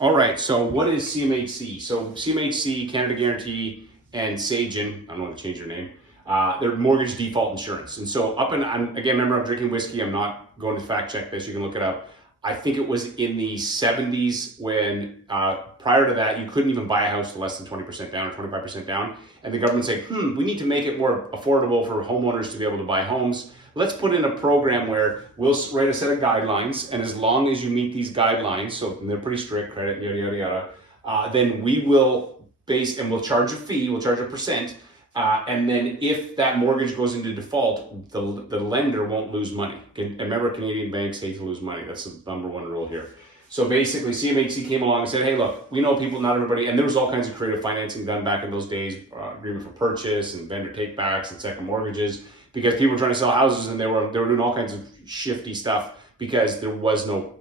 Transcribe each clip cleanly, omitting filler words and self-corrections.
All right, so what is CMHC? So CMHC, Canada Guarantee, and Sagen, I don't want to change their name, they're mortgage default insurance. And so again, remember I'm drinking whiskey, I'm not going to fact check this, you can look it up. I think it was in the 70s when, prior to that, you couldn't even buy a house for less than 20% down or 25% down. And the government said, we need to make it more affordable for homeowners to be able to buy homes. Let's put in a program where we'll write a set of guidelines, and as long as you meet these guidelines, so they're pretty strict, credit, yada, yada, yada, then we will we'll charge a fee, we'll charge a percent, and then if that mortgage goes into default, the lender won't lose money. And remember, Canadian banks hate to lose money. That's the number one rule here. So basically, CMHC came along and said, hey, look, we know people, not everybody, and there was all kinds of creative financing done back in those days, agreement for purchase and vendor takebacks and second mortgages, because people were trying to sell houses and they were doing all kinds of shifty stuff because there was no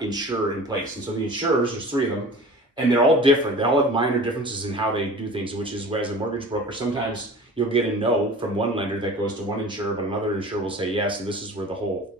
insurer in place. And so the insurers, there's three of them, and they're all different. They all have minor differences in how they do things, which is where as a mortgage broker, sometimes you'll get a no from one lender that goes to one insurer, but another insurer will say yes. And this is where the whole,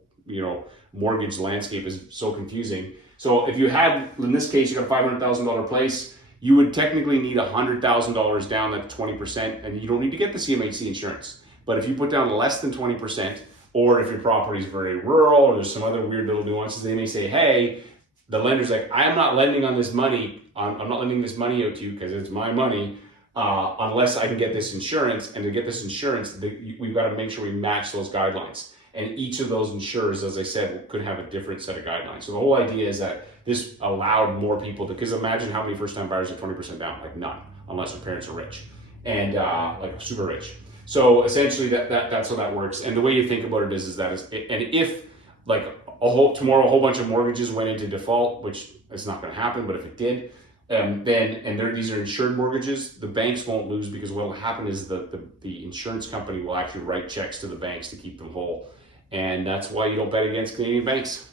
mortgage landscape is so confusing. So if you had, in this case, you got a $500,000 place, you would technically need $100,000 down at 20%, and you don't need to get the CMHC insurance. But if you put down less than 20%, or if your property is very rural, or there's some other weird little nuances, they may say, hey, the lender's like, I am not lending on this money, I'm not lending this money out to you because it's my money, unless I can get this insurance. And to get this insurance, we've got to make sure we match those guidelines. And each of those insurers, as I said, could have a different set of guidelines. So the whole idea is that this allowed more people to, because imagine how many first-time buyers are 20% down, like none, unless their parents are rich, and like super rich. So essentially that's how that works. And the way you think about it is and if like tomorrow a whole bunch of mortgages went into default, which is not going to happen, but if it did, these are insured mortgages, the banks won't lose, because what will happen is the insurance company will actually write checks to the banks to keep them whole. And that's why you don't bet against Canadian banks.